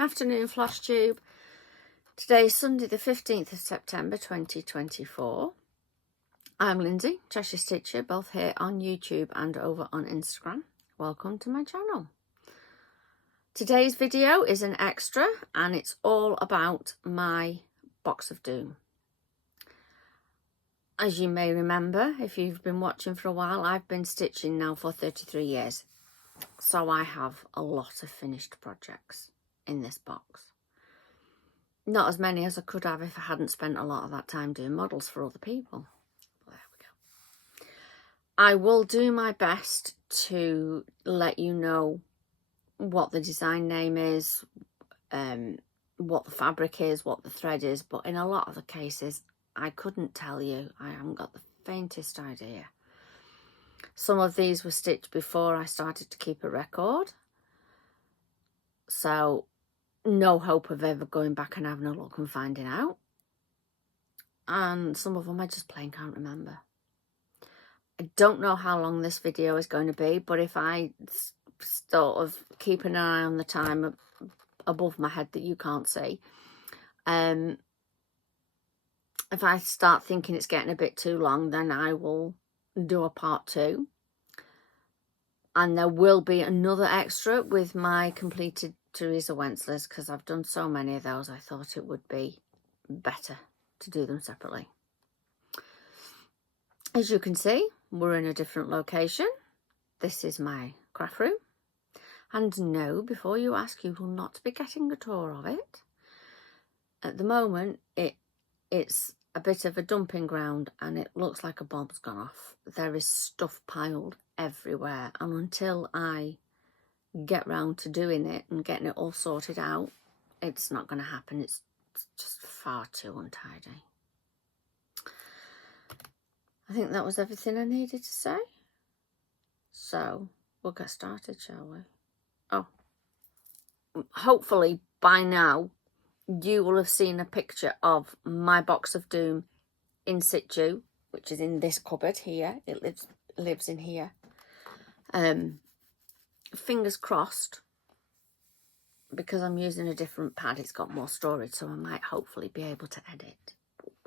Afternoon, Flosstube. Today is Sunday the 15th of September 2024. I'm Lindsay, Cheshire Stitcher, both here on YouTube and over on Instagram. Welcome to my channel. Today's video is an extra and it's all about my box of doom. As you may remember, if you've been watching for a while, I've been stitching now for 33 years. So I have a lot of finished projects in this box. Not as many as I could have if I hadn't spent a lot of that time doing models for other people. There we go. I will do my best to let you know what the design name is, what the fabric is, what the thread is, but in a lot of the cases I couldn't tell you. I haven't got the faintest idea. Some of these were stitched before I started to keep a record, so no hope of ever going back and having a look and finding out. And some of them I just plain can't remember. I don't know how long this video is going to be, but if I sort of keep an eye on the time above my head that you can't see, if I start thinking it's getting a bit too long, then I will do a part 2. And there will be another extra with my completed Teresa Wentzler's, because I've done so many of those I thought it would be better to do them separately. As you can see, we're in a different location. This is my craft room. And no, before you ask, you will not be getting a tour of it. At the moment, it's a bit of a dumping ground and it looks like a bomb's gone off. There is stuff piled everywhere, and until I get round to doing it and getting it all sorted out, it's not going to happen. It's just far too untidy. I think that was everything I needed to say. So we'll get started, shall we? Oh, hopefully by now you will have seen a picture of my box of doom in situ, which is in this cupboard here. It lives in here. Fingers crossed, because I'm using a different pad, it's got more storage, so I might hopefully be able to edit.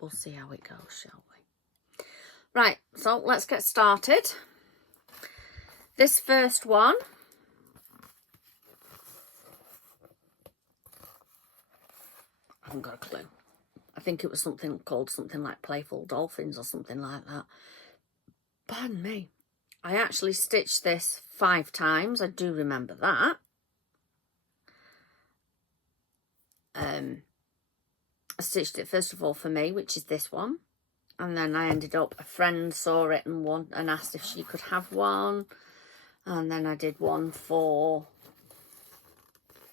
We'll see how it goes, shall we? Right, so let's get started. This first one I haven't got a clue. I think it was something called something like Playful Dolphins or something like that. Pardon me. I actually stitched this 5 times. I do remember that. I stitched it first of all for me, which is this one. And then I ended up, a friend saw it and asked if she could have one. And then I did one for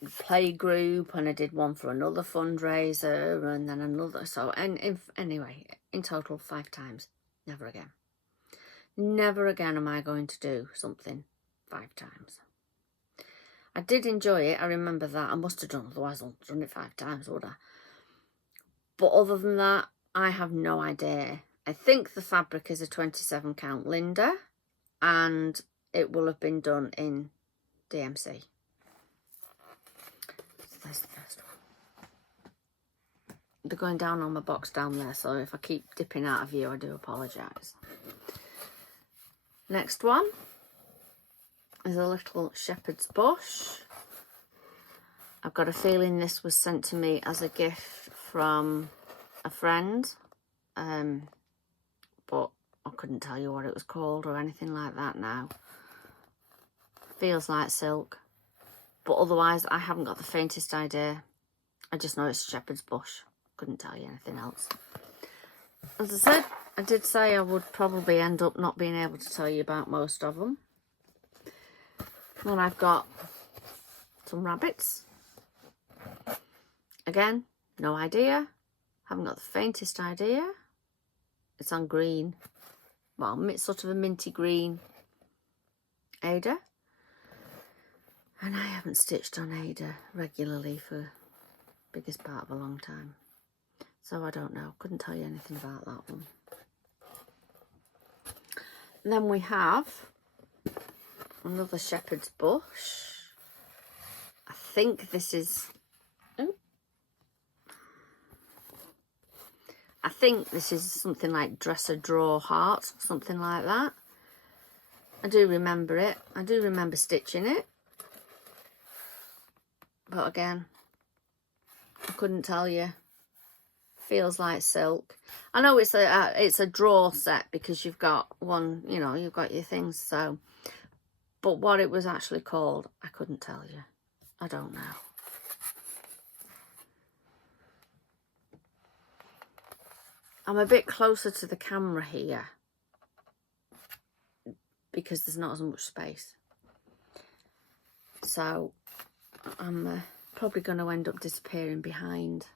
the play group, and I did one for another fundraiser, and then another. So, anyway, in total 5 times. Never again. Never again am I going to do something 5 times. I did enjoy it, I remember that. I must have done, otherwise I wouldn't have done it 5 times, would I? But other than that, I have no idea. I think the fabric is a 27 count Linda, and it will have been done in DMC. So there's the first one. They're going down on my box down there, so if I keep dipping out of view, I do apologise. Next one is a little shepherd's bush. I've got a feeling this was sent to me as a gift from a friend, but I couldn't tell you what it was called or anything like that now. Feels like silk, but otherwise I haven't got the faintest idea. I just know it's a shepherd's bush. Couldn't tell you anything else. As I said, I did say I would probably end up not being able to tell you about most of them. Then I've got some rabbits. Again, no idea. Haven't got the faintest idea. It's on green. Well, it's sort of a minty green Ada. And I haven't stitched on Ada regularly for the biggest part of a long time. So I don't know. Couldn't tell you anything about that one. And then we have another shepherd's bush. I think this is I think this is something like Dresser Drawer Heart, something like that. I do remember it. I do remember stitching it. But again, I couldn't tell you. Feels like silk. I know it's a drawer set because you've got one, you know, you've got your things, so. But what it was actually called, I couldn't tell you. I don't know. I'm a bit closer to the camera here because there's not as much space. So I'm probably going to end up disappearing behind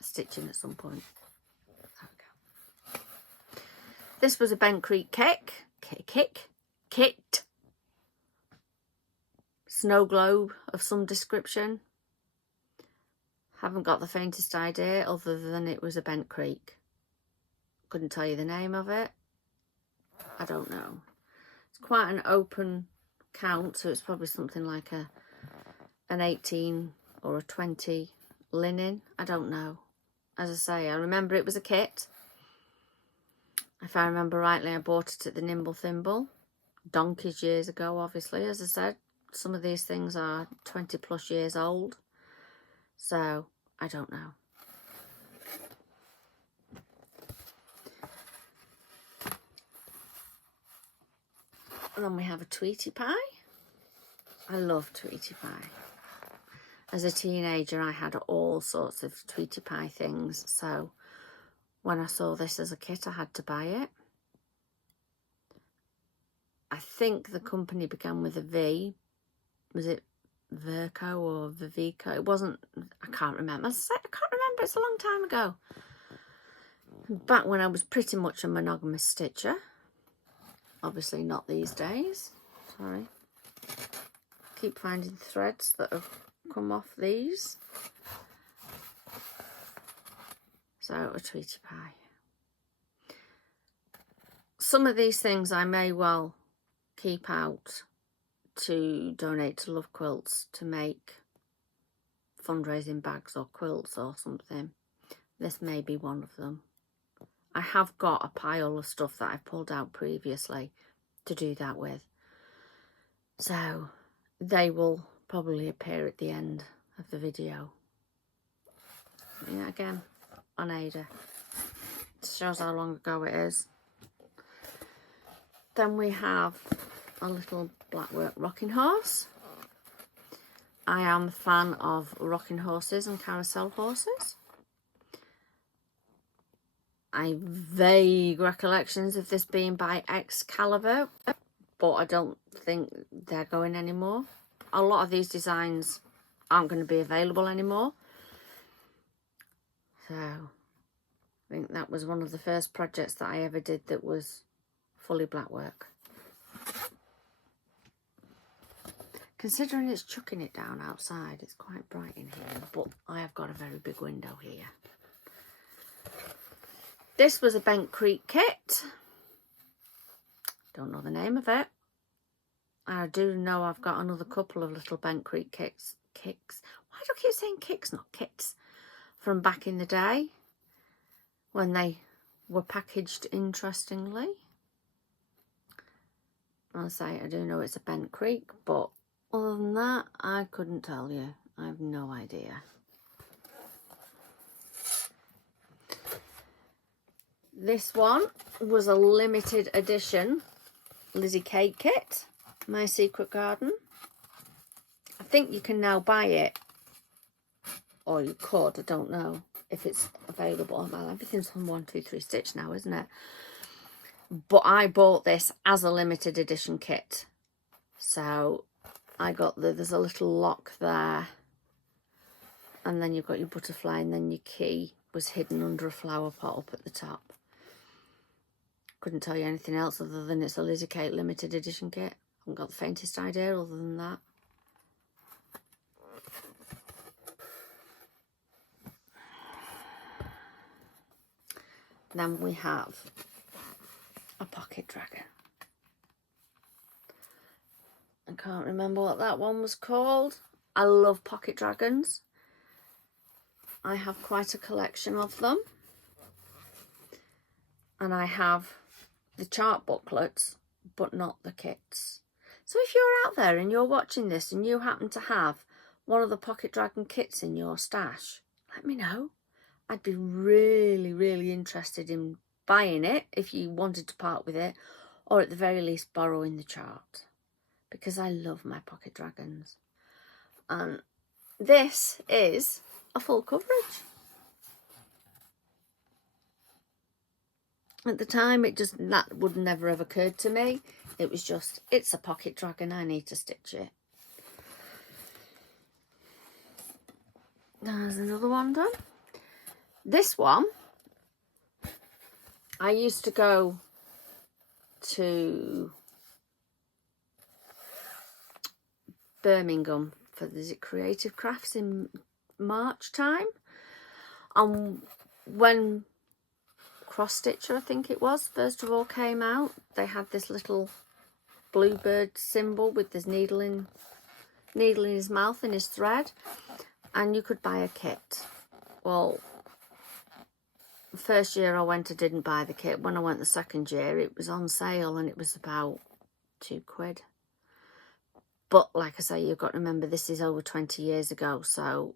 stitching at some point. There we go. This was a Bent Creek kit. Snow globe of some description. Haven't got the faintest idea other than it was a Bent Creek. Couldn't tell you the name of it. I don't know. It's quite an open count, so it's probably something like an 18 or a 20 linen. I don't know. As I say, I remember it was a kit. If I remember rightly, I bought it at the Nimble Thimble. Donkeys years ago, obviously. As I said, some of these things are 20 plus years old. So, I don't know. And then we have a Tweety Pie. I love Tweety Pie. As a teenager, I had all sorts of Tweety Pie things. So, when I saw this as a kit, I had to buy it. I think the company began with a V. Was it Verco or Vivico? It wasn't, I can't remember. I can't remember, it's a long time ago. Back when I was pretty much a monogamous stitcher. Obviously not these days. Sorry. Keep finding threads that have come off these. So, a Tweety Pie. Some of these things I may well keep out to donate to Love Quilts to make fundraising bags or quilts or something. This may be one of them. I have got a pile of stuff that I've pulled out previously to do that with. So they will probably appear at the end of the video. Yeah, again, on Ada. It shows how long ago it is. Then we have a little blackwork rocking horse. I am a fan of rocking horses and carousel horses. I have vague recollections of this being by Excalibur, but I don't think they're going anymore. A lot of these designs aren't going to be available anymore. So, I think that was one of the first projects that I ever did that was fully blackwork. Considering it's chucking it down outside, it's quite bright in here, but I have got a very big window here. This was a Bent Creek kit. Don't know the name of it. I do know I've got another couple of little Bent Creek kicks. Why do I keep saying kicks, not kits? From back in the day, when they were packaged interestingly. I'll say I do know it's a Bent Creek, but other than that, I couldn't tell you. I have no idea. This one was a limited edition Lizzie Kate kit, My Secret Garden. I think you can now buy it, or you could, I don't know if it's available. Well, everything's on 1, 2, 3 Stitch now, isn't it? But I bought this as a limited edition kit. So I got there's a little lock there, and then you've got your butterfly, and then your key was hidden under a flower pot up at the top. Couldn't tell you anything else other than it's a Lizzie Kate limited edition kit. Haven't got the faintest idea other than that. Then we have a pocket dragon. I can't remember what that one was called. I love pocket dragons. I have quite a collection of them. And I have the chart booklets, but not the kits. So if you're out there and you're watching this and you happen to have one of the Pocket Dragon kits in your stash, let me know. I'd be really, really interested in buying it if you wanted to part with it, or at the very least borrowing the chart, because I love my Pocket Dragons. And this is a full coverage. At the time, that would never have occurred to me. It was just, it's a Pocket Dragon, I need to stitch it. There's another one done. This one, I used to go to Birmingham for the Creative Crafts in March time. And when Cross Stitcher, I think it was, first of all came out, they had this little bluebird symbol with this needle in his mouth and his thread, and you could buy a kit. Well, the first year I went, I didn't buy the kit. When I went the second year, it was on sale and it was about £2. But like I say, you've got to remember, this is over 20 years ago, so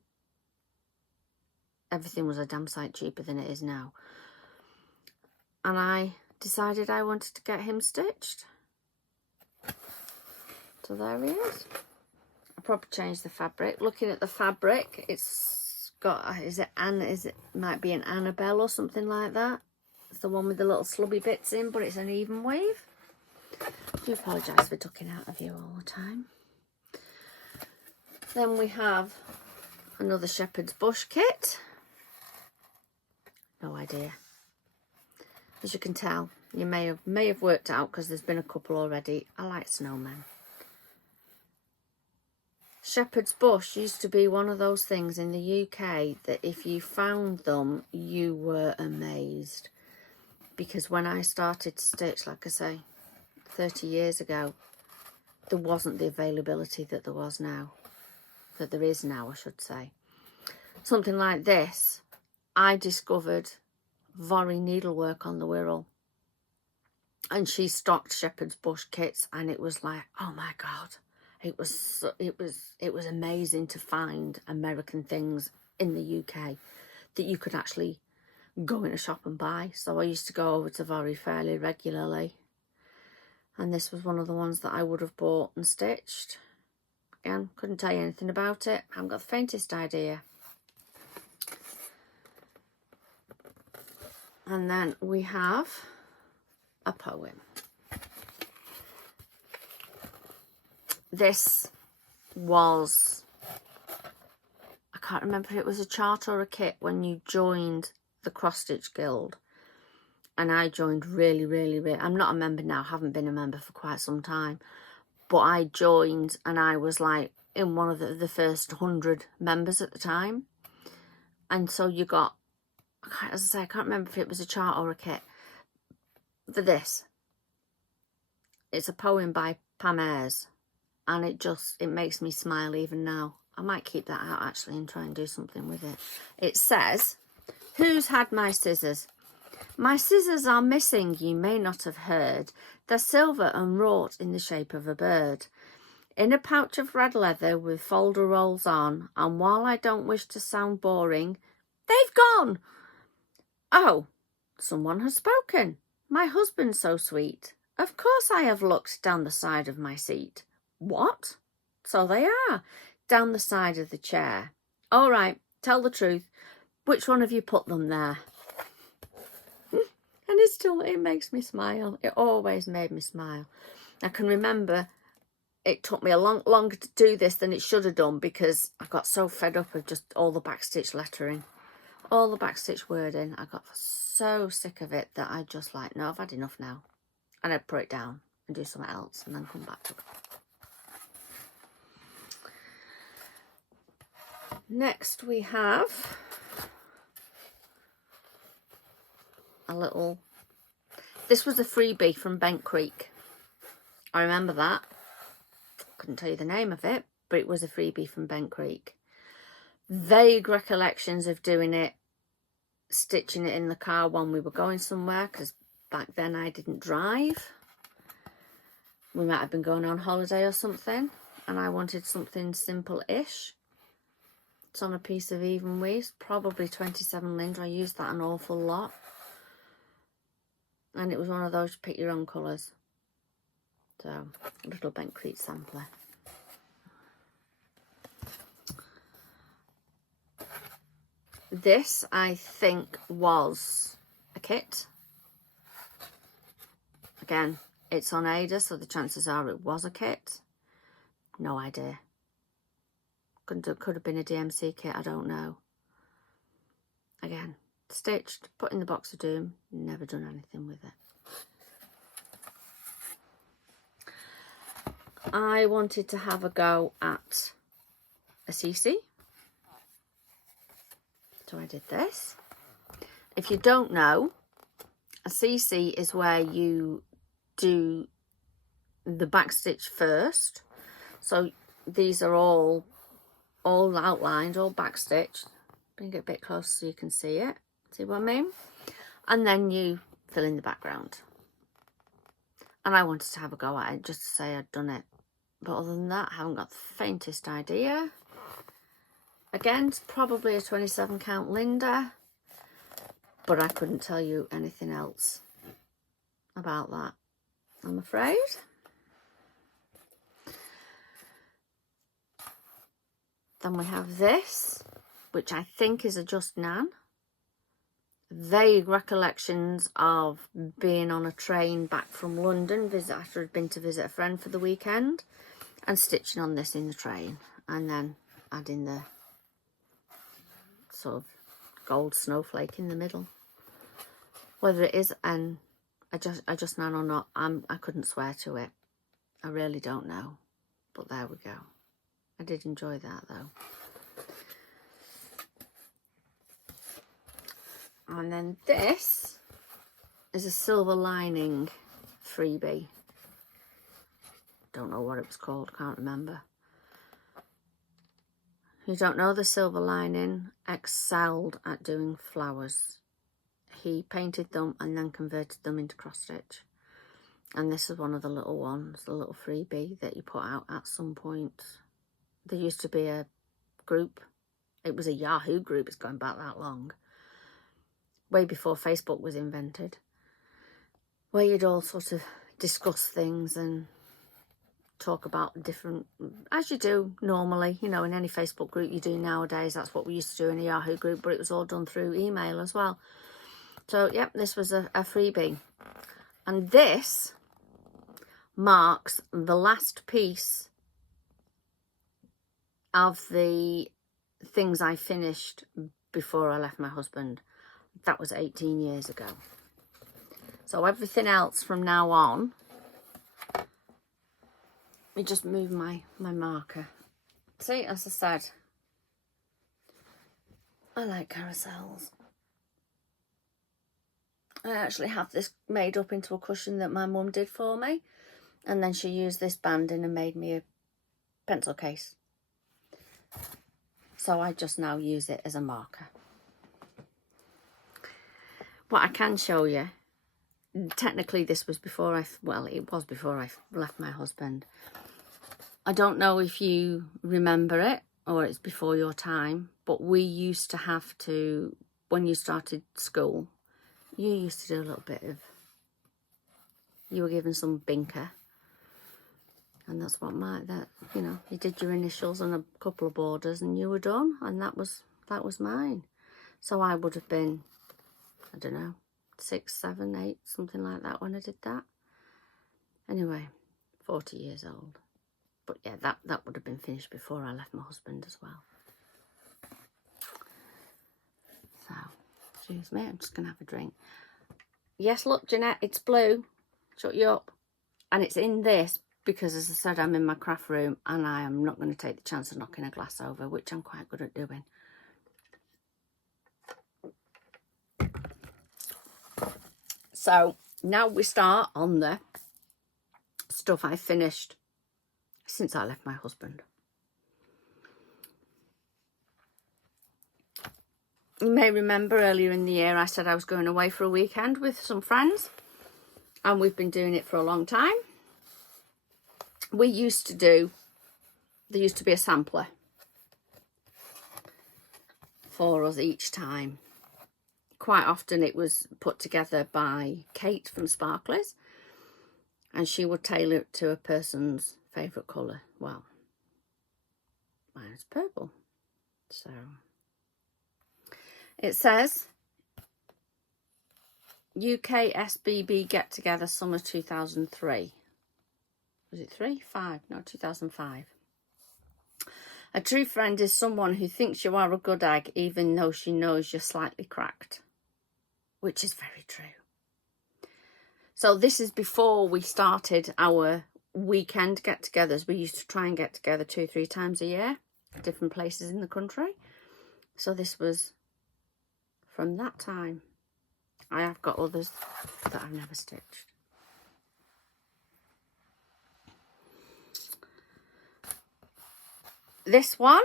everything was a damn sight cheaper than it is now. And I decided I wanted to get him stitched. So there he is. I probably changed the fabric. Looking at the fabric, it's got, might be an Annabelle or something like that. It's the one with the little slubby bits in, but it's an even weave. I do apologise for ducking out of you all the time. Then we have another Shepherd's Bush kit. No idea. As you can tell, you may have worked out, because there's been a couple already. I like snowmen. Shepherd's Bush used to be one of those things in the UK that if you found them, you were amazed. Because when I started to stitch, like I say, 30 years ago, there wasn't the availability that there was now. That there is now, I should say. Something like this, I discovered Vorry needlework on the Wirral, and she stocked Shepherd's Bush kits, and it was like, oh my god, it was amazing to find American things in the UK that you could actually go in a shop and buy. So I used to go over to Vorry fairly regularly, and this was one of the ones that I would have bought and stitched. Again, couldn't tell you anything about it, haven't got the faintest idea. And then we have a poem. This was, I can't remember if it was a chart or a kit when you joined the Cross Stitch Guild. And I joined really, I'm not a member now, haven't been a member for quite some time. But I joined and I was like in one of the first 100 members at the time. And so you got, as I say, I can't remember if it was a chart or a kit for this. It's a poem by Pam Ayres, and it makes me smile even now. I might keep that out actually and try and do something with it. It says, "Who's had my scissors? My scissors are missing, you may not have heard. They're silver and wrought in the shape of a bird, in a pouch of red leather with folder rolls on, and while I don't wish to sound boring, they've gone. Oh, someone has spoken. My husband so sweet. Of course I have looked down the side of my seat. What? So they are, down the side of the chair. All right, tell the truth. Which one of you put them there?" And it makes me smile. It always made me smile. I can remember it took me a lot longer to do this than it should have done, because I got so fed up of just all the backstitch lettering, all the backstitch wording. I got so sick of it that I just like, no, I've had enough now. And I'd put it down and do something else and then come back to it. Next we have a little, this was a freebie from Bent Creek. I remember that. Couldn't tell you the name of it, but it was a freebie from Bent Creek. vague recollections of doing it, stitching it in the car when we were going somewhere, because back then I didn't drive. We might have been going on holiday or something, and I wanted something simple-ish. It's on a piece of even weave, probably 27 Linda. I used that an awful lot. And it was one of those pick your own colours. So, a little bent crease sampler. This, I think, was a kit. Again, it's on Ada, so the chances are it was a kit. No idea. Could have been a DMC kit, I don't know. Again, stitched, put in the box of doom, never done anything with it. I wanted to have a go at a CC. So I did this. If you don't know, a CC is where you do the back stitch first. So these are all outlined, all back stitched. Bring it a bit closer so you can see it. See what I mean? And then you fill in the background. And I wanted to have a go at it just to say I'd done it. But other than that, I haven't got the faintest idea. Again, it's probably a 27 count Linda, but I couldn't tell you anything else about that, I'm afraid. Then we have this, which I think is a Just Nan. Vague recollections of being on a train back from London, after I'd been to visit a friend for the weekend, and stitching on this in the train, and then adding the sort of gold snowflake in the middle. Whether it is a Just Nan or not, I couldn't swear to it. I really don't know. But there we go. I did enjoy that though. And then this is a silver lining freebie. Don't know what it was called, can't remember. You don't know, the silver lining excelled at doing flowers. He painted them and then converted them into cross stitch. And this is one of the little ones, the little freebie that you put out at some point. There used to be a group. It was a Yahoo group, it's going back that long. Way before Facebook was invented. Where you'd all sort of discuss things and talk about different, as you do normally, you know, in any Facebook group you do nowadays. That's what we used to do in a Yahoo group, but it was all done through email as well. So, yep, this was a freebie. And this marks the last piece of the things I finished before I left my husband. That was 18 years ago. So everything else from now on, let me just move my marker. See, as I said, I like carousels. I actually have this made up into a cushion that my mum did for me. And then she used this banding and made me a pencil case. So I just now use it as a marker. What I can show you, technically this was before it was before I left my husband. I don't know if you remember it or it's before your time, but we used to have to, when you started school, you used to do a little bit of, you were given some binker. And that's what you know, you did your initials and a couple of borders and you were done. And that was mine. So I would have been, I don't know, 6, 7, 8, something like that when I did that. Anyway, 40 years old. But yeah, that would have been finished before I left my husband as well. So, excuse me, I'm just going to have a drink. Yes, look, Jeanette, it's blue. Shut you up. And it's in this because, as I said, I'm in my craft room and I am not going to take the chance of knocking a glass over, which I'm quite good at doing. So now we start on the stuff I finished since I left my husband. You may remember earlier in the year I said I was going away for a weekend with some friends, and we've been doing it for a long time. There used to be a sampler for us each time. Quite often it was put together by Kate from Sparklers, and she would tailor it to a person's favourite colour. Well, mine is purple. So it says UK SBB Get Together Summer 2003. Was it 3? 5? No, 2005. A true friend is someone who thinks you are a good egg even though she knows you're slightly cracked. Which is very true. So this is before we started our weekend get-togethers. We used to try and get together 2-3 times a year, different places in the country. So this was from that time. I have got others that I've never stitched. This one,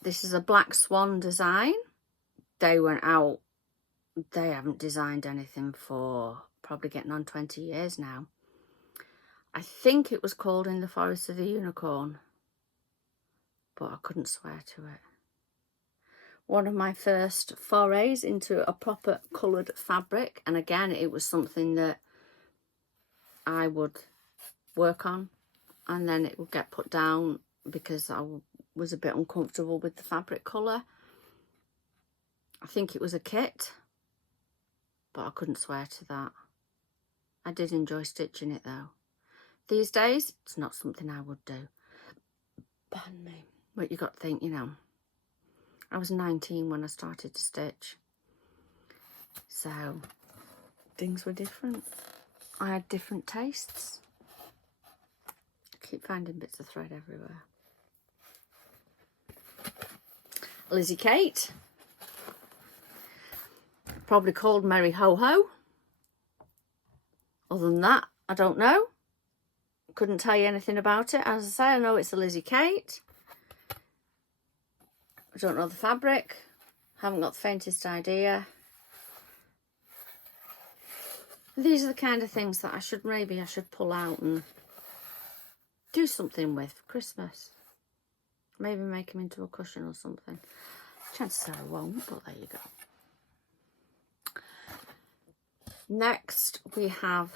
this is a Black Swan design. They went out, they haven't designed anything for probably getting on 20 years now. I think it was called In the Forest of the Unicorn, but I couldn't swear to it. One of my first forays into a proper coloured fabric, and again it was something that I would work on and then it would get put down because I was a bit uncomfortable with the fabric colour. I think it was a kit, but I couldn't swear to that. I did enjoy stitching it though. These days, it's not something I would do. Pardon me. But you got to think, you know, I was 19 when I started to stitch. So, things were different. I had different tastes. I keep finding bits of thread everywhere. Lizzie Kate. Probably called Merry Ho Ho. Other than that, I don't know. Couldn't tell you anything about it. As I say, I know it's a Lizzie Kate. I don't know the fabric. Haven't got the faintest idea. These are the kind of things that I should pull out and do something with for Christmas. Maybe make them into a cushion or something. Chances are I won't, but there you go. Next we have,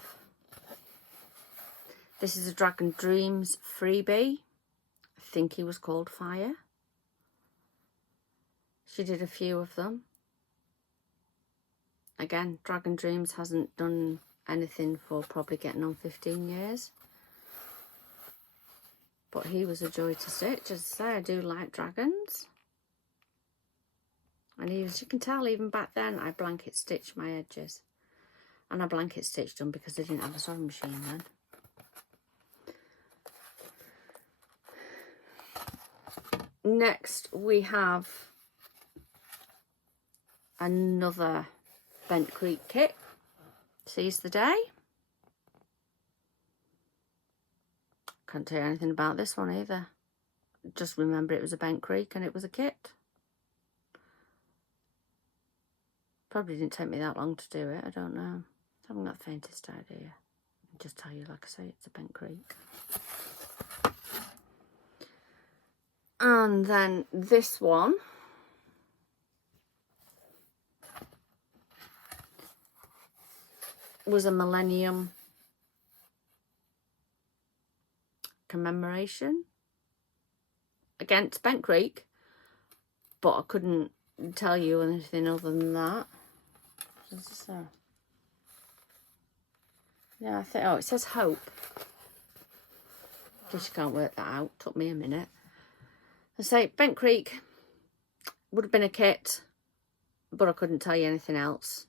this is a Dragon Dreams freebie. I think he was called Fire. She did a few of them. Again, Dragon Dreams hasn't done anything for probably getting on 15 years. But he was a joy to stitch. As I say, I do like dragons. And as you can tell, even back then, I blanket stitched my edges. And I blanket stitched them because I didn't have a sewing machine then. Next, we have another Bent Creek kit. Seize the Day. Can't tell you anything about this one either. Just remember it was a Bent Creek and it was a kit. Probably didn't take me that long to do it, I don't know. I haven't got the faintest idea. I'll just tell you, like I say, it's a Bent Creek. And then this one was a Millennium commemoration. Again, it's Bent Creek, but I couldn't tell you anything other than that. What's this there? Yeah, I think, oh, it says Hope. In case you can't work that out, took me a minute. I say Bent Creek would have been a kit, but I couldn't tell you anything else.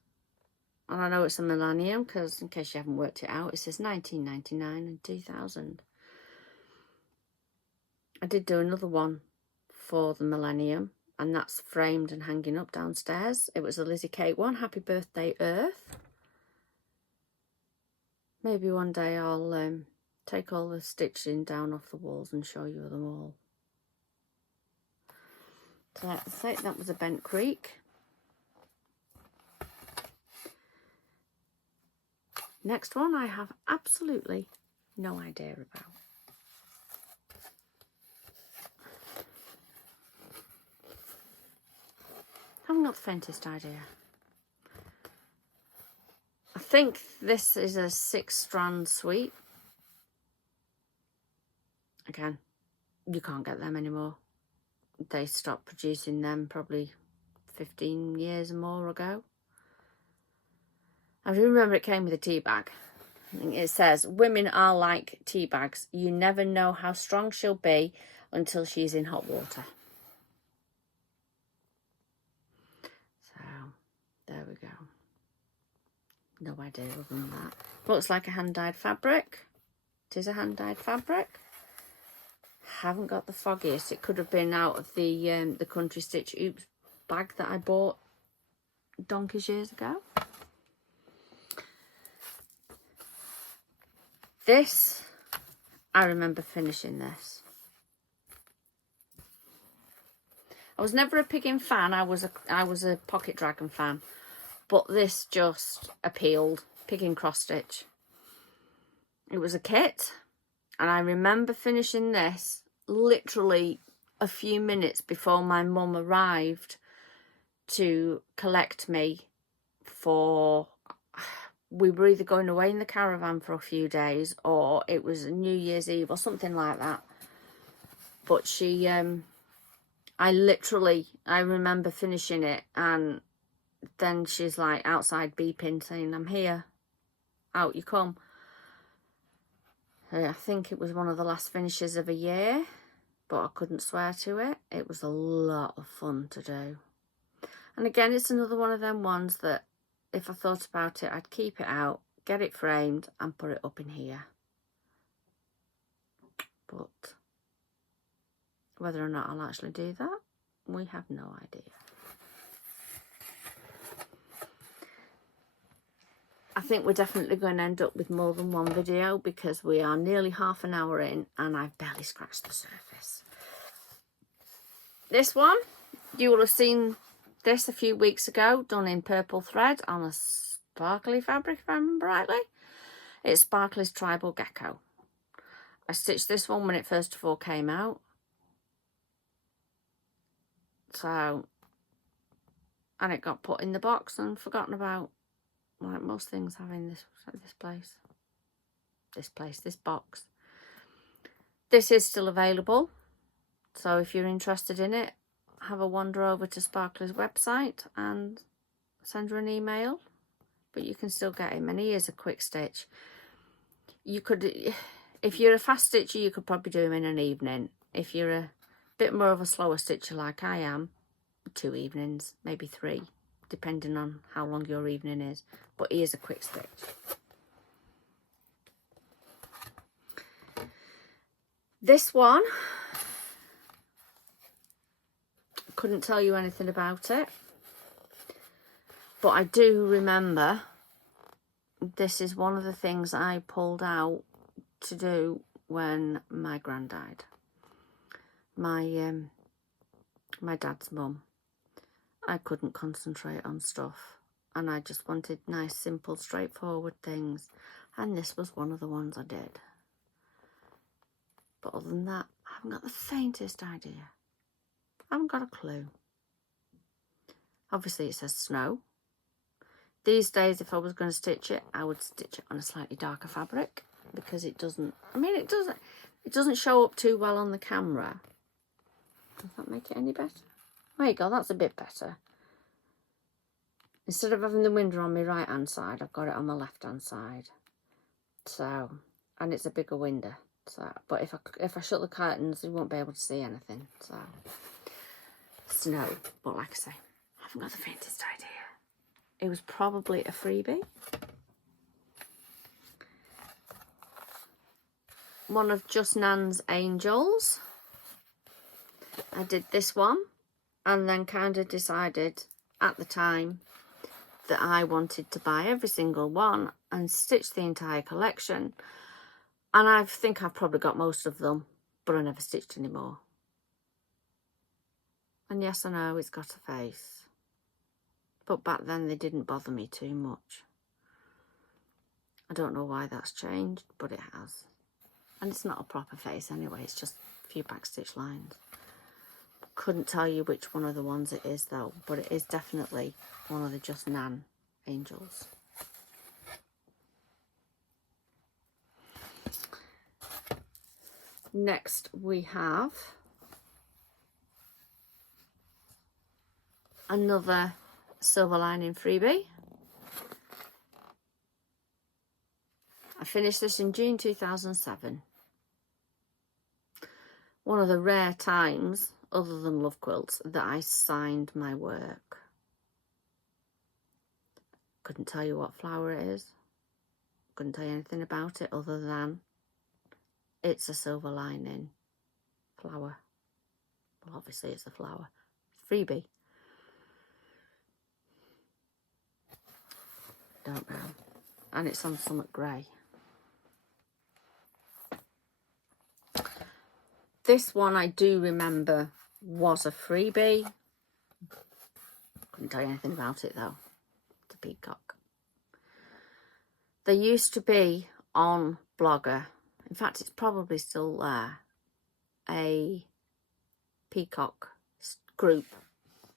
And I know it's a Millennium because, in case you haven't worked it out, it says 1999 and 2000. I did do another one for the Millennium, and that's framed and hanging up downstairs. It was a Lizzie Kate one, Happy Birthday Earth. Maybe one day I'll take all the stitching down off the walls and show you them all. So that's it, that was a bent creek. Next one I have absolutely no idea about. I haven't got the faintest idea. I think this is a 6-strand sweep. Again, you can't get them anymore. They stopped producing them probably 15 years and more ago. I do remember it came with a tea bag. It says, women are like tea bags. You never know how strong she'll be until she's in hot water. So, there we go. No idea other than that. Looks like a hand-dyed fabric. It is a hand-dyed fabric. Haven't got the foggiest. It could have been out of the Country Stitch Oops bag that I bought donkeys years ago. This, I remember finishing this. I was never a Piggin fan. I was a Pocket Dragon fan, but this just appealed. Piggin cross stitch. It was a kit, and I remember finishing this literally a few minutes before my mum arrived to collect me for. We were either going away in the caravan for a few days, or it was New Year's Eve or something like that. But she, I remember finishing it, and then she's like outside beeping saying, I'm here, out you come. I think it was one of the last finishes of a year, but I couldn't swear to it. It was a lot of fun to do. And again, it's another one of them ones that if I thought about it, I'd keep it out, get it framed and put it up in here. But whether or not I'll actually do that, we have no idea. I think we're definitely going to end up with more than one video because we are nearly half an hour in and I've barely scratched the surface. This one, you will have seen this a few weeks ago, done in purple thread on a sparkly fabric, if I remember rightly. It's Sparkly's Tribal Gecko. I stitched this one when it first of all came out. So, and it got put in the box and forgotten about, like most things having this box. This is still available. So if you're interested in it, have a wander over to Sparkly's website and send her an email. But you can still get him, and he is a quick stitch. You could, if you're a fast stitcher, you could probably do him in an evening. If you're a bit more of a slower stitcher like I am, 2 evenings, maybe 3, depending on how long your evening is. But he is a quick stitch. This one, couldn't tell you anything about it, but I do remember this is one of the things I pulled out to do when my gran died. My dad's mum. I couldn't concentrate on stuff, and I just wanted nice, simple, straightforward things, and this was one of the ones I did. But other than that, I haven't got the faintest idea. I haven't got a clue. Obviously it says snow. These days, if I was going to stitch it, I would stitch it on a slightly darker fabric, because it doesn't, it doesn't show up too well on the camera. Does that make it any better? There you go, that's a bit better. Instead of having the window on my right hand side, I've got it on my left hand side. So, and it's a bigger window. So, but if I shut the curtains, you won't be able to see anything. So, snow. But like I say, I haven't got the faintest idea. It was probably a freebie. One of Just Nan's Angels. I did this one, and then kind of decided at the time that I wanted to buy every single one and stitch the entire collection. And I think I've probably got most of them, but I never stitched anymore. And yes, I know it's got a face. But back then they didn't bother me too much. I don't know why that's changed, but it has. And it's not a proper face anyway, it's just a few backstitch lines. Couldn't tell you which one of the ones it is though, but it is definitely one of the Just Nan angels. Next we have another silver lining freebie. I finished this in June 2007. One of the rare times, other than love quilts, that I signed my work. Couldn't tell you what flower it is. Couldn't tell you anything about it other than it's a silver lining flower. Well, obviously it's a flower. Freebie. Don't know. And it's on Summit Grey. This one I do remember was a freebie. Couldn't tell you anything about it though. It's a peacock. There used to be on Blogger, in fact it's probably still there, a peacock group,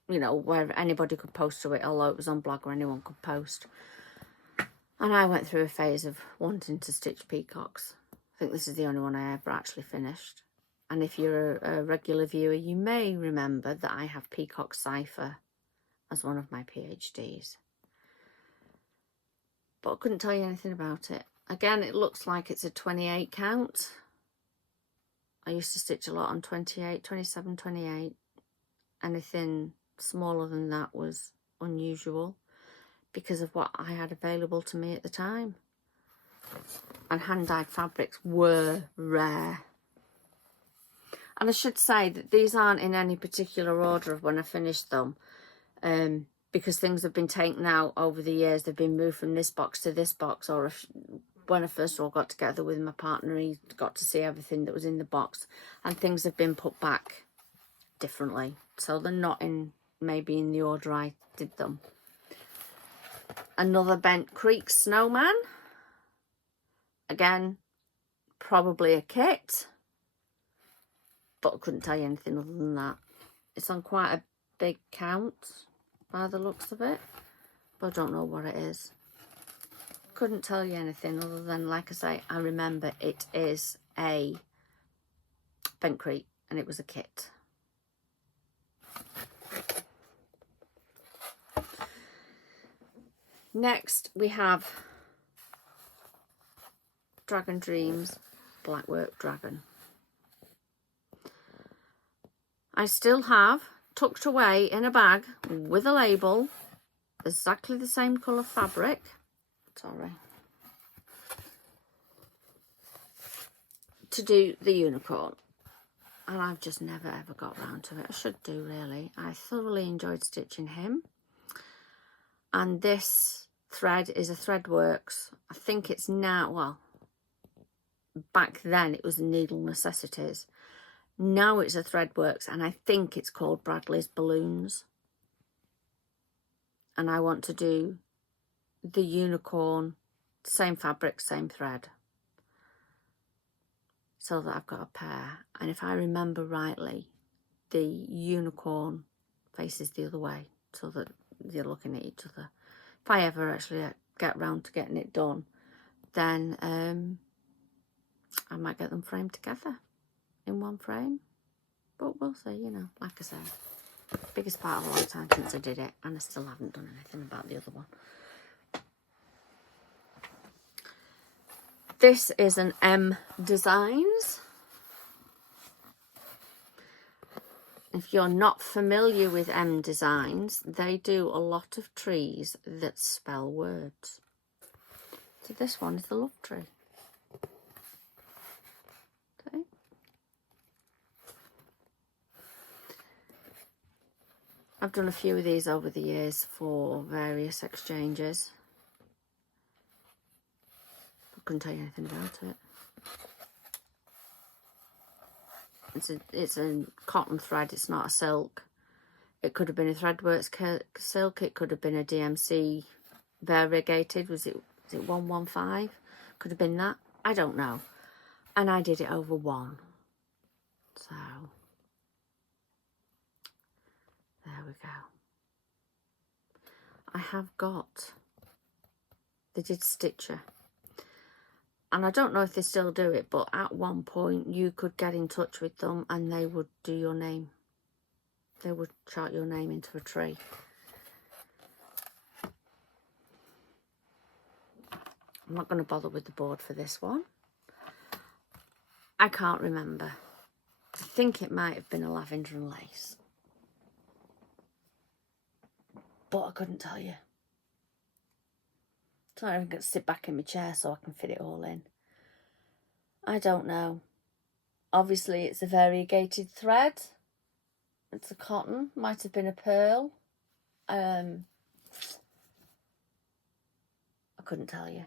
you know, where anybody could post to it, although it was on Blogger, anyone could post. And I went through a phase of wanting to stitch peacocks. I think this is the only one I ever actually finished. And if you're a regular viewer, you may remember that I have Peacock Cipher as one of my PhDs. But I couldn't tell you anything about it. Again, it looks like it's a 28 count. I used to stitch a lot on 28, 27, 28. Anything smaller than that was unusual because of what I had available to me at the time. And hand-dyed fabrics were rare. And I should say that these aren't in any particular order of when I finished them, because things have been taken out over the years. They've been moved from this box to this box, or when I first all got together with my partner, he got to see everything that was in the box, and things have been put back differently. So they're not in maybe in the order I did them. Another Bent Creek snowman. Again, probably a kit. But I couldn't tell you anything other than that. It's on quite a big count by the looks of it, but I don't know what it is. Couldn't tell you anything other than, like I say, I remember it is a Bent Creek and it was a kit. Next we have Dragon Dreams Blackwork Dragon. I still have tucked away in a bag with a label, exactly the same colour fabric, sorry, to do the unicorn. And I've just never ever got round to it. I should do really. I thoroughly enjoyed stitching him. And this thread is a Threadworks. I think it's now, well, back then it was Needle Necessities. Now it's a Threadworks, and I think it's called Bradley's Balloons. And I want to do the unicorn, same fabric, same thread, so that I've got a pair. And if I remember rightly, the unicorn faces the other way, so that they're looking at each other. If I ever actually get round to getting it done, then I might get them framed together in one frame, but we'll see. You know, like I say, biggest part of a long time since I did it, and I still haven't done anything about the other one. This is an M Designs. If you're not familiar with M Designs, they do a lot of trees that spell words. So this one is the love tree. Okay. I've done a few of these over the years for various exchanges. I couldn't tell you anything about it. It's a cotton thread, it's not a silk. It could have been a Threadworks silk. It could have been a DMC variegated. Was it 115? Could have been that. I don't know. And I did it over one. So there we go. I have got, they did Stitcher. And I don't know if they still do it, but at one point you could get in touch with them and they would do your name. They would chart your name into a tree. I'm not going to bother with the board for this one. I can't remember. I think it might have been a lavender and lace. But I couldn't tell you. So I'm going to sit back in my chair so I can fit it all in. I don't know. Obviously it's a variegated thread. It's a cotton. Might have been a pearl. I couldn't tell you.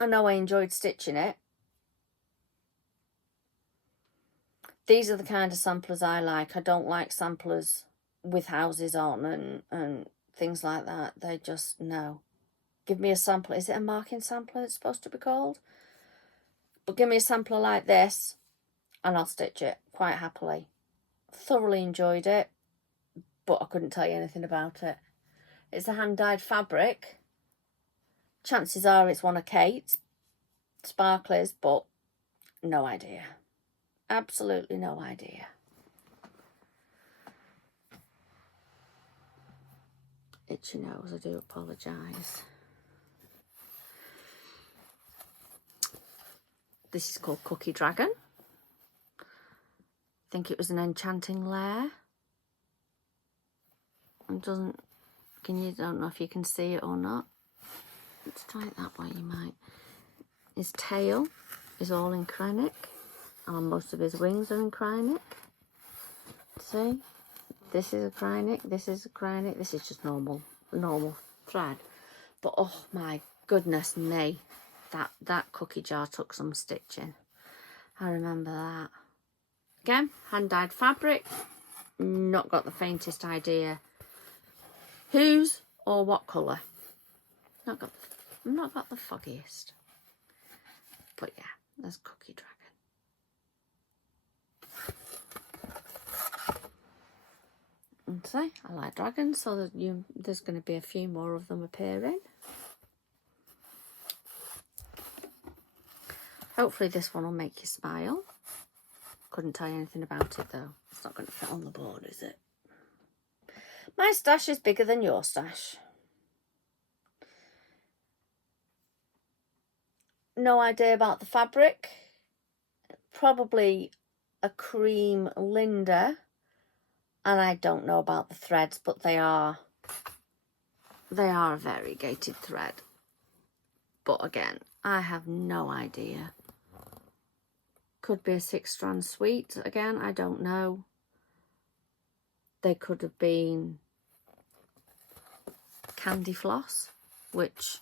I know I enjoyed stitching it. These are the kind of samplers I like. I don't like samplers with houses on and things like that. They just, no. Give me a sampler. Is it a marking sampler it's supposed to be called? But give me a sampler like this and I'll stitch it quite happily. Thoroughly enjoyed it, but I couldn't tell you anything about it. It's a hand-dyed fabric. Chances are it's one of Kate's sparklers, but no idea. Absolutely no idea. Itchy nose, I do apologise. This is called Cookie Dragon. I think it was an enchanting lair. It doesn't, don't know if you can see it or not. Let's try it that way, you might. His tail is all in Kreinik, and most of his wings are in Kreinik. See? This is a Kreinik, this is a Kreinik, this is just normal thread. But oh my goodness me, that cookie jar took some stitching. I remember that. Again, hand-dyed fabric, not got the faintest idea whose or what colour. Not got the foggiest. But yeah, there's Cookie Dragon. And so I like dragons, so that there's going to be a few more of them appearing. Hopefully this one will make you smile. Couldn't tell you anything about it though. It's not going to fit on the board, is it? My stash is bigger than your stash. No idea about the fabric. Probably a cream Linda. And I don't know about the threads, but they are a variegated thread. But again, I have no idea. Could be a 6-strand suite. Again, I don't know. They could have been candy floss, which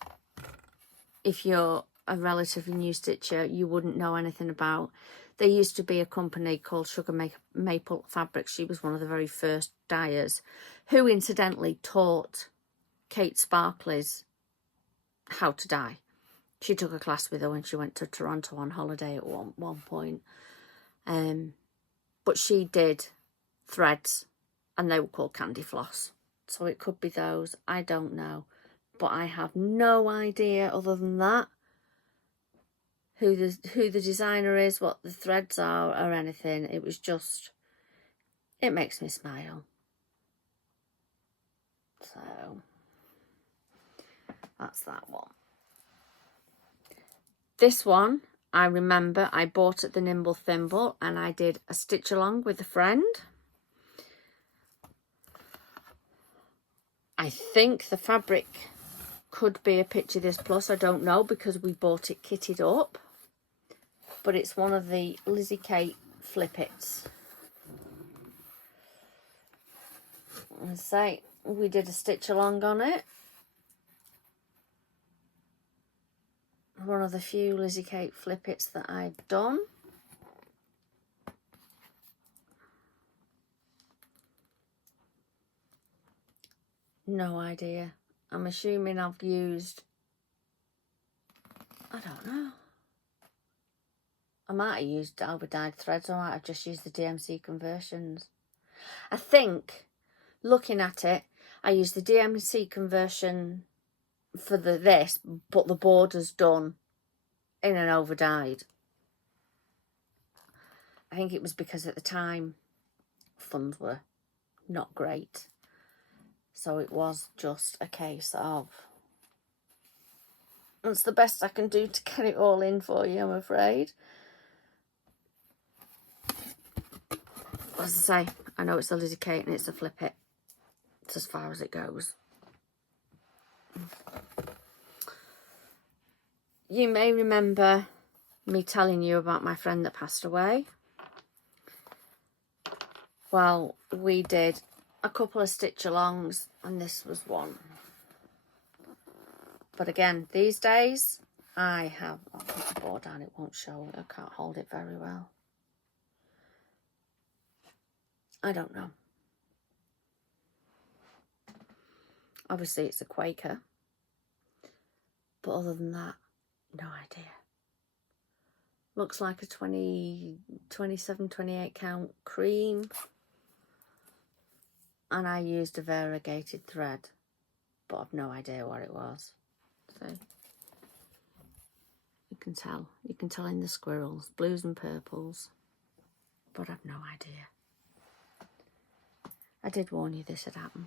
if you're a relatively new stitcher, you wouldn't know anything about. There used to be a company called Sugar Maple Fabrics. She was one of the very first dyers, who incidentally taught Kate Sparkley's how to dye. She took a class with her when she went to Toronto on holiday at one point. But she did threads, and they were called candy floss. So it could be those. I don't know. But I have no idea other than that who the designer is, what the threads are, or anything. It was just, it makes me smile. So that's that one. This one, I remember I bought at the Nimble Thimble and I did a stitch along with a friend. I think the fabric could be a Picture This Plus, I don't know, because we bought it kitted up. But it's one of the Lizzie Kate Flippets. Let's say we did a stitch along on it. One of the few Lizzie Kate Flippets that I've done. No idea. I'm assuming I've used, I don't know. I might have used over-dyed threads, or I might have just used the DMC conversions. I think, looking at it, I used the DMC conversion for this, but the border's done in an over-dyed. I think it was because at the time funds were not great, so it was just a case of, it's the best I can do to get it all in for you, I'm afraid. As I say, I know it's a Lizzie Kate and it's a flip it. It's as far as it goes. You may remember me telling you about my friend that passed away. Well, we did a couple of stitch alongs and this was one. But again, these days I have, I'll put the board down, it won't show, I can't hold it very well. I don't know. Obviously it's a Quaker, but other than that, no idea. Looks like a 27, 28 count cream. And I used a variegated thread, but I've no idea what it was. So you can tell in the squirrels, blues and purples, but I've no idea. I did warn you this had happened.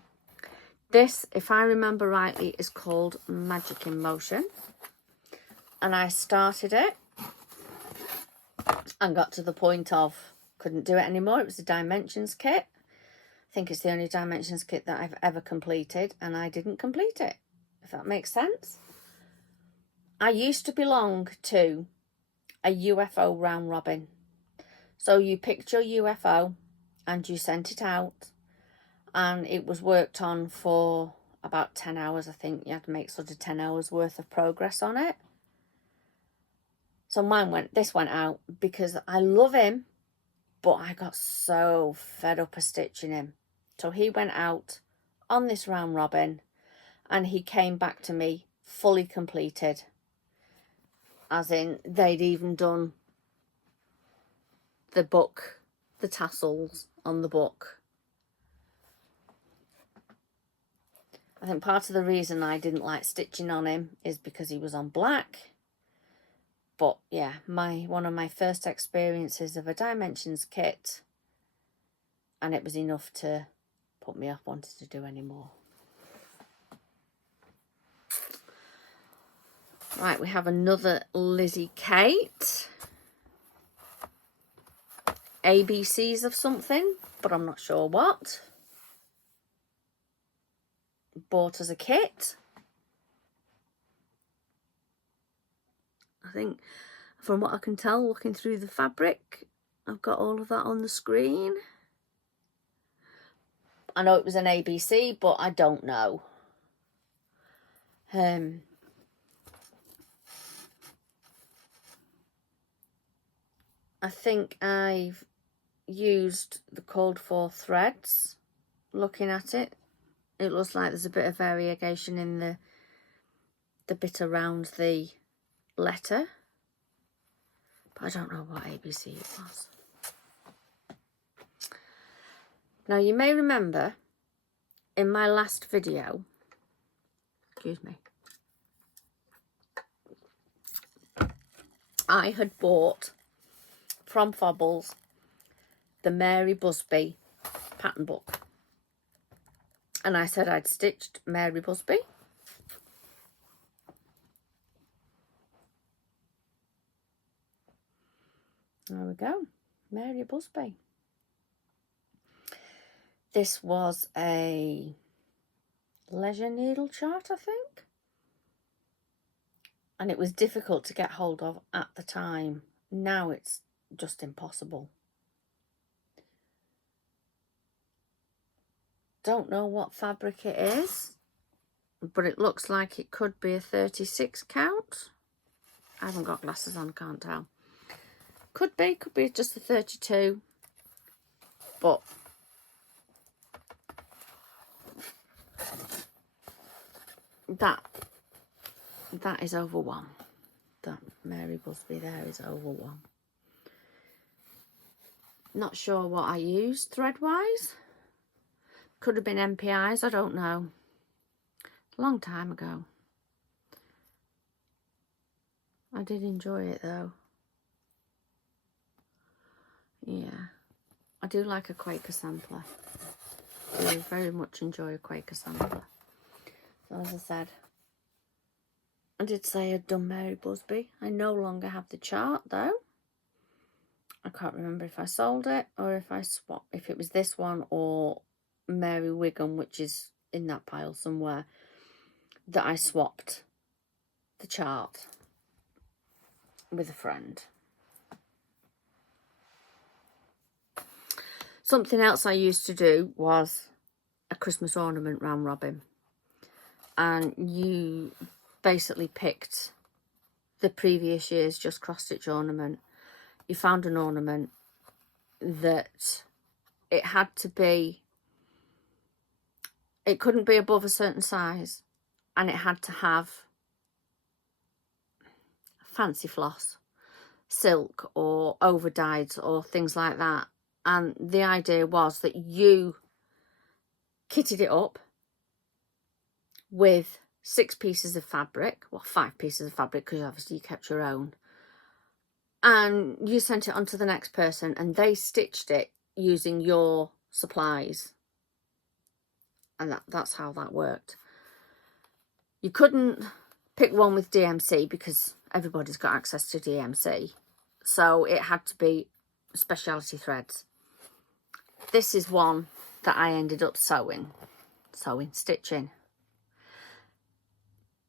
This, if I remember rightly, is called Magic in Motion. And I started it and got to the point of couldn't do it anymore. It was a Dimensions kit. I think it's the only Dimensions kit that I've ever completed, and I didn't complete it, if that makes sense. I used to belong to a UFO round robin. So you picked your UFO and you sent it out, and it was worked on for about 10 hours, I think. You had to make sort of 10 hours worth of progress on it. So this went out because I love him, but I got so fed up of stitching him. So he went out on this round robin and he came back to me fully completed. As in, they'd even done the book, the tassels on the book. I think part of the reason I didn't like stitching on him is because he was on black. But yeah, one of my first experiences of a Dimensions kit, and it was enough to put me off wanting to do any more. Right, we have another Lizzie Kate. ABCs of something, but I'm not sure what. Bought as a kit. I think from what I can tell looking through the fabric, I've got all of that on the screen. I know it was an ABC, but I don't know. I think I've used the called for threads. Looking at it, it looks like there's a bit of variegation in the bit around the letter, but I don't know what ABC it was. Now you may remember in my last video, excuse me, I had bought from Fobbles the Mary Busby pattern book, and I said I'd stitched Mary Busby. There we go, Mary Busby. This was a leisure needle chart, I think. And it was difficult to get hold of at the time. Now it's just impossible. Don't know what fabric it is, but it looks like it could be a 36 count. I haven't got glasses on, can't tell. Could be just a 32, but that is over one. That Mary Busby there is over one. Not sure what I used thread-wise. Could have been MPIs, I don't know. A long time ago. I did enjoy it though. Yeah. I do like a Quaker sampler. I do very much enjoy a Quaker sampler. So as I said, I did say I'd done Mary Busby. I no longer have the chart though. I can't remember if I sold it or if I swapped, if it was this one or Mary Wigham, which is in that pile somewhere, that I swapped the chart with a friend. Something else I used to do was a Christmas ornament round robin. And you basically picked the previous year's just cross-stitch ornament. You found an ornament that it had to be, it couldn't be above a certain size, and it had to have fancy floss, silk or over dyed or things like that. And the idea was that you kitted it up with 6 pieces of fabric, well 5 pieces of fabric because obviously you kept your own, and you sent it on to the next person and they stitched it using your supplies. And that's how that worked. You couldn't pick one with DMC because everybody's got access to DMC. So it had to be speciality threads. This is one that I ended up stitching.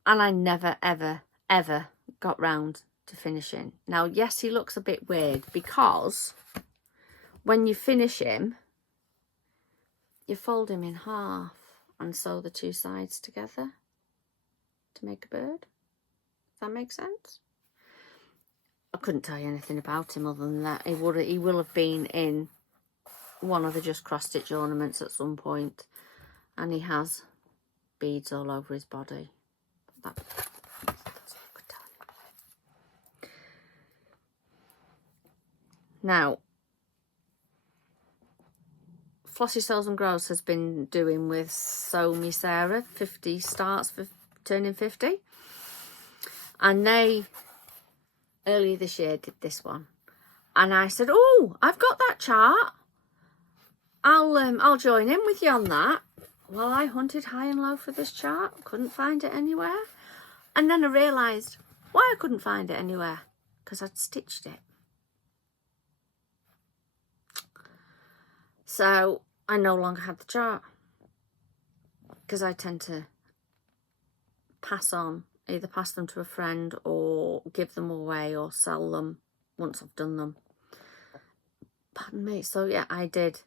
And I never, ever, ever got round to finishing. Now, yes, he looks a bit weird because when you finish him, you fold him in half and sew the 2 sides together to make a bird. Does that make sense? I couldn't tell you anything about him other than that. He will have been in one of the just cross-stitch ornaments at some point, and he has beads all over his body. That's not good telling. Now, Flossie Sells and Grows has been doing with Sew Me Sarah 50 starts for turning 50, and they earlier this year did this one, and I said, oh, I've got that chart, I'll join in with you on that. Well, I hunted high and low for this chart, couldn't find it anywhere, and then I realised why I couldn't find it anywhere, because I'd stitched it. So I no longer had the chart, because I tend to either pass them to a friend or give them away or sell them once I've done them. Pardon me. So yeah, I did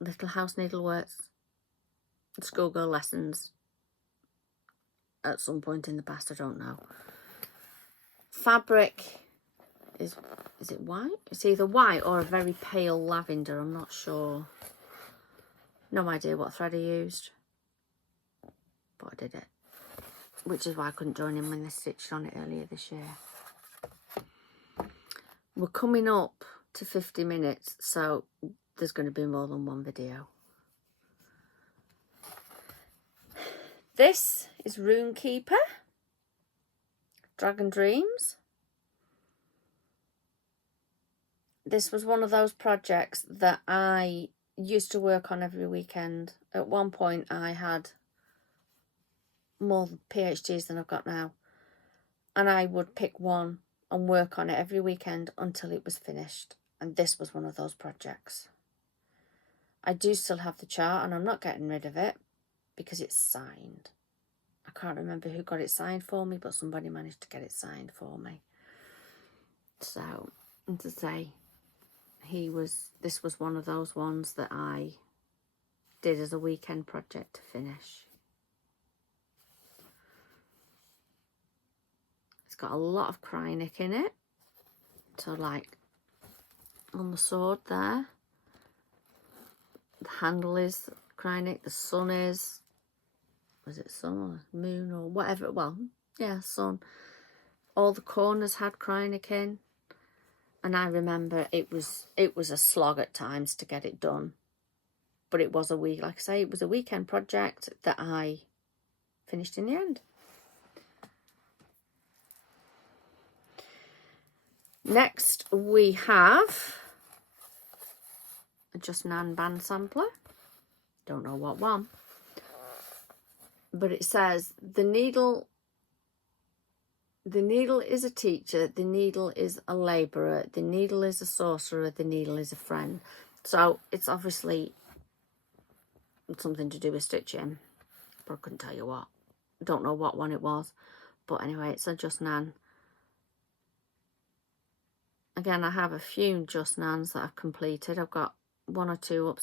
little house needleworks, schoolgirl lessons at some point in the past, I don't know. Fabric is it white? It's either white or a very pale lavender, I'm not sure. No idea what thread I used, but I did it, which is why I couldn't join in when they stitched on it earlier this year. We're coming up to 50 minutes, so there's going to be more than one video. This is Rune Keeper, Dragon Dreams. This was one of those projects that I used to work on every weekend. At one point I had more PhDs than I've got now, and I would pick one and work on it every weekend until it was finished, and this was one of those projects. I do still have the chart and I'm not getting rid of it because it's signed. I can't remember who got it signed for me, but somebody managed to get it signed for me. So, and to say, this was one of those ones that I did as a weekend project to finish. It's got a lot of Krynic in it. So like on the sword there, the handle is Krynic, the sun is, was it sun or moon or whatever? Well, yeah, sun. All the corners had Krynic in, and I remember it was a slog at times to get it done, but it was like I say, it was a weekend project that I finished in the end. Next we have a Just Nan band sampler. Don't know what one, but it says the needle is a teacher, the needle is a labourer, the needle is a sorcerer, the needle is a friend. So it's obviously something to do with stitching, but I couldn't tell you what. I don't know what one it was, but anyway, it's a Just Nan. Again, I have a few Just Nans that I've completed. I've got one or two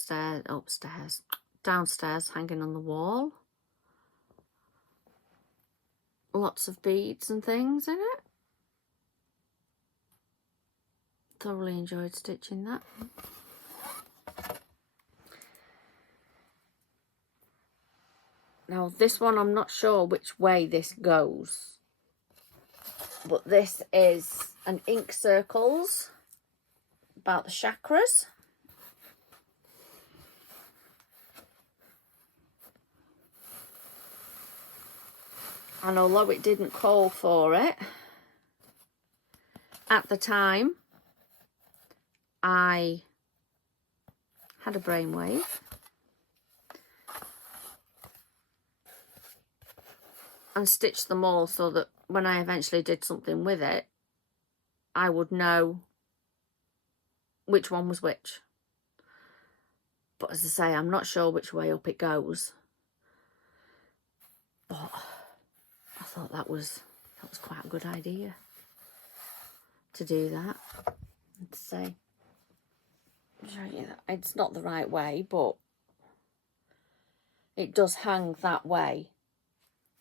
downstairs hanging on the wall. Lots of beads and things in it. Thoroughly enjoyed stitching that. Now this one, I'm not sure which way this goes, but this is an ink circles about the chakras. And although it didn't call for it at the time, I had a brainwave. And stitched them all so that when I eventually did something with it, I would know which one was which. But as I say, I'm not sure which way up it goes. But I thought that was quite a good idea to do that. And to say, show you that it's not the right way, but it does hang that way.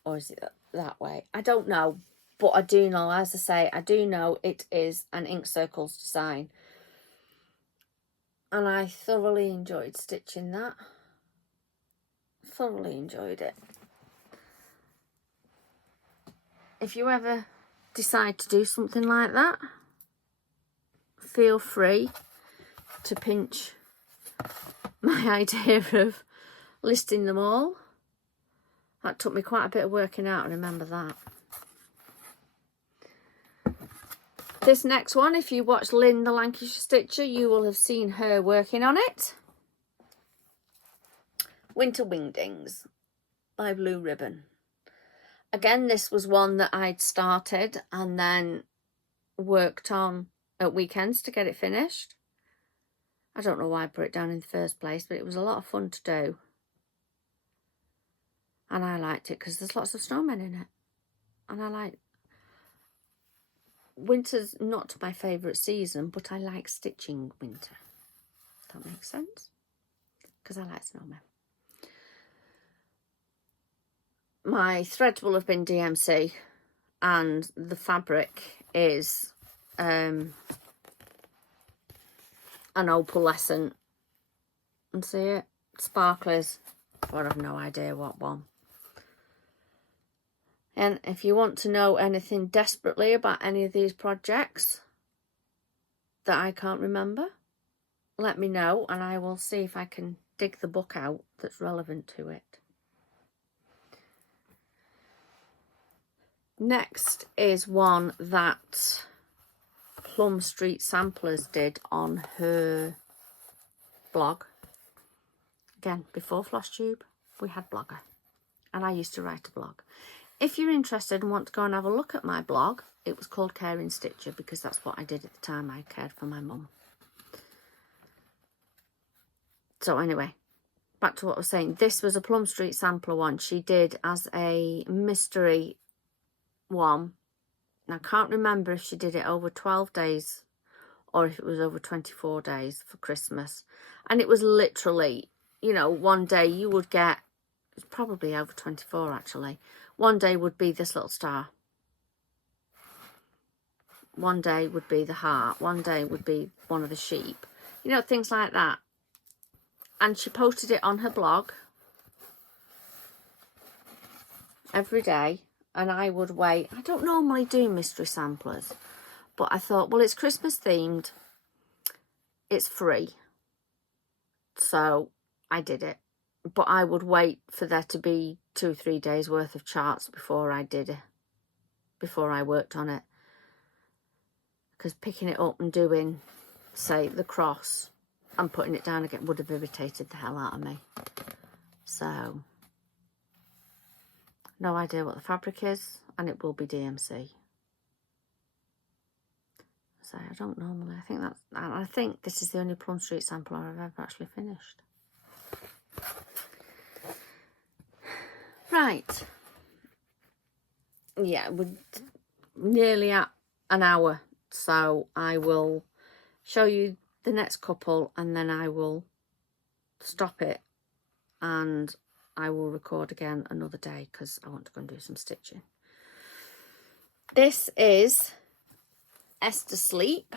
Or is it that way? I don't know, but I do know, as I say, I do know it is an ink circles design. And I thoroughly enjoyed stitching that. Thoroughly enjoyed it. If you ever decide to do something like that, feel free to pinch my idea of listing them all. That took me quite a bit of working out, I remember that. This next one, if you watch Lynn the Lancashire Stitcher, you will have seen her working on it. Winter Wingdings by Blue Ribbon. Again, this was one that I'd started and then worked on at weekends to get it finished. I don't know why I put it down in the first place, but it was a lot of fun to do. And I liked it because there's lots of snowmen in it. And I like... Winter's not my favourite season, but I like stitching winter. That makes sense? Because I like snowmen. My threads will have been DMC. And the fabric is an opalescent. And see it? Sparklers. But I've no idea what one. And if you want to know anything desperately about any of these projects that I can't remember, let me know and I will see if I can dig the book out that's relevant to it. Next is one that Plum Street Samplers did on her blog. Again, before Flosstube, we had Blogger. And I used to write a blog. If you're interested and want to go and have a look at my blog, it was called Caring Stitcher because that's what I did at the time. I cared for my mum. So anyway, back to what I was saying. This was a Plum Street Sampler one. She did as a mystery one. And I can't remember if she did it over 12 days or if it was over 24 days for Christmas. And it was literally, you know, one day you would get, it's probably over 24 actually. One day would be this little star. One day would be the heart. One day would be one of the sheep. You know, things like that. And she posted it on her blog. every day, and I would wait. I don't normally do mystery samplers, but I thought, well, it's Christmas themed, it's free, so I did it. But I would wait for there to be 2 or 3 days worth of charts before I did it, before I worked on it, because picking it up and doing, say, the cross and putting it down again would have irritated the hell out of me. So no idea what the fabric is, and it will be DMC. So I don't normally, I think this is the only Plum Street sampler I've ever actually finished. Right. Yeah, we're nearly at an hour, so I will show you the next couple and then I will stop it and I will record again another day because I want to go and do some stitching. This is Esther Sleep.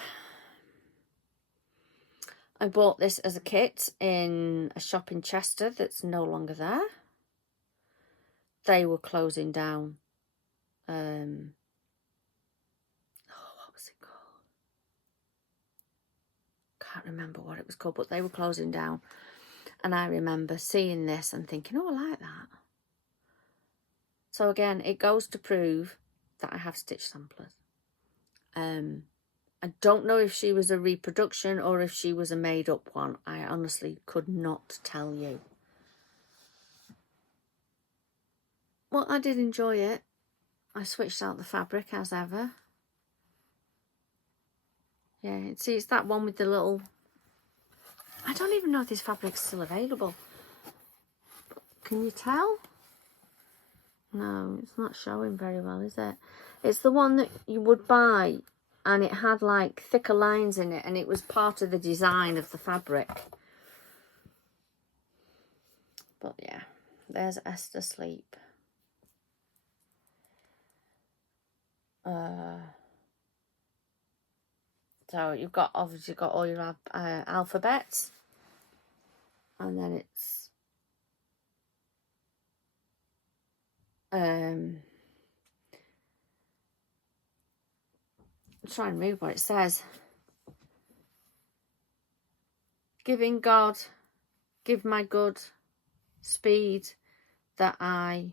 I bought this as a kit in a shop in Chester that's no longer there. They were closing down. What was it called? Can't remember what it was called, but they were closing down. And I remember seeing this and thinking, oh, I like that. So again, it goes to prove that I have stitch samplers. I don't know if she was a reproduction or if she was a made-up one. I honestly could not tell you. Well, I did enjoy it. I switched out the fabric as ever. Yeah, see, it's that one with the little... I don't even know if this fabric's still available. Can you tell? No, it's not showing very well, is it? It's the one that you would buy and it had like thicker lines in it and it was part of the design of the fabric. But yeah, there's Esther Sleep. So you've got obviously got all your alphabets, and then it's try and read what it says. Giving God, give my good speed that I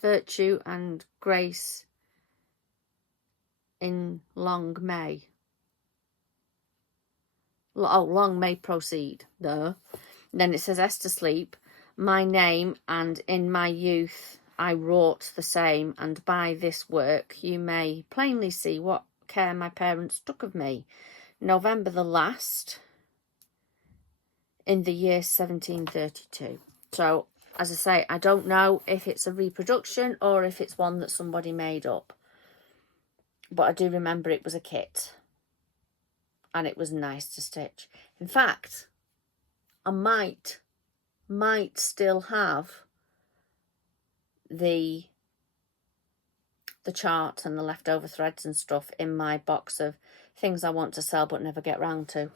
virtue and grace in long may. Oh, long may proceed. Duh. Then it says Esther Sleep, my name, and in my youth I wrought the same, and by this work you may plainly see what care my parents took of me. November the last, in the year 1732. So, as I say, I don't know if it's a reproduction or if it's one that somebody made up. But I do remember it was a kit. And it was nice to stitch. In fact, I might still have the chart and the leftover threads and stuff in my box of things I want to sell but never get round to.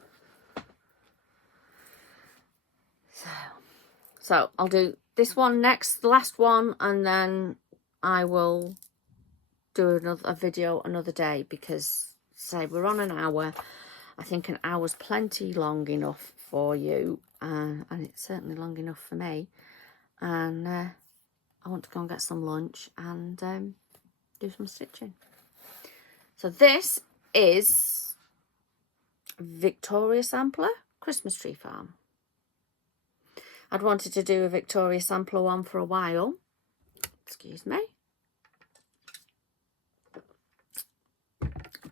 So I'll do this one next, the last one, and then I will do a video another day because, say, we're on an hour. I think an hour's plenty long enough for you, and it's certainly long enough for me. And I want to go and get some lunch and do some stitching. So this is Victoria Sampler Christmas Tree Farm. I'd wanted to do a Victoria Sampler one for a while. Excuse me.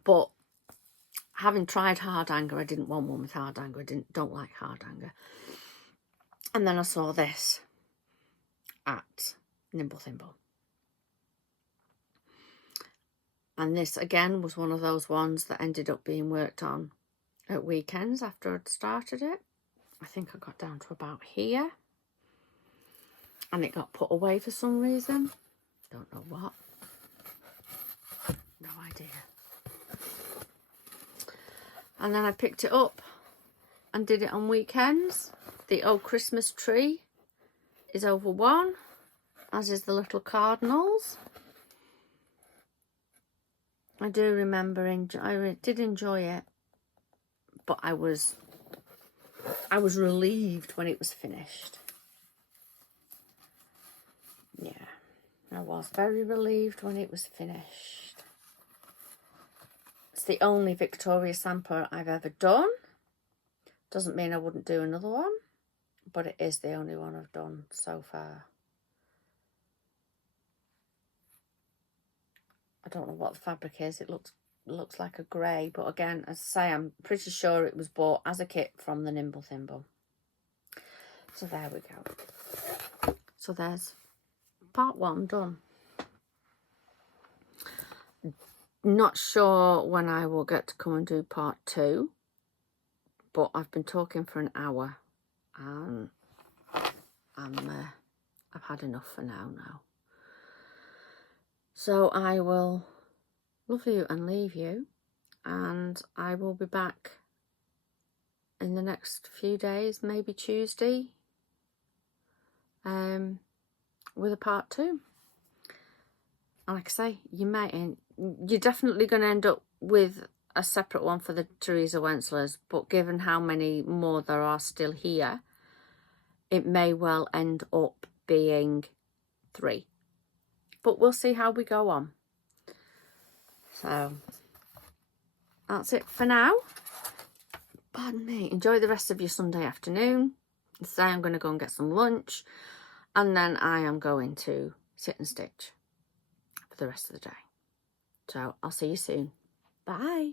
But having tried hardanger, I didn't want one with hardanger. I don't like hardanger. And then I saw this at Nimble Thimble. And this, again, was one of those ones that ended up being worked on at weekends after I'd started it. I think I got down to about here. And it got put away for some reason. Don't know what. No idea. And then I picked it up and did it on weekends. The old Christmas tree is over 1, as is the little cardinals. I do remember, I did enjoy it, but I was relieved when it was finished. Yeah, I was very relieved when it was finished. It's the only Victoria sampler I've ever done. Doesn't mean I wouldn't do another one, but it is the only one I've done so far. I don't know what the fabric is. It looks like a grey, but again, as I say, I'm pretty sure it was bought as a kit from the Nimble Thimble. So there we go. So there's part 1 done. Not sure when I will get to come and do part 2, but I've been talking for an hour and I've had enough for now. So I will love you and leave you, and I will be back in the next few days, maybe Tuesday, with a part 2. And like I say, you're definitely going to end up with a separate one for the Teresa Wenslers, but given how many more there are still here, it may well end up being 3. But we'll see how we go on. So that's it for now. Pardon me. Enjoy the rest of your Sunday afternoon. Today I'm going to go and get some lunch, and then I am going to sit and stitch for the rest of the day. So I'll see you soon. Bye.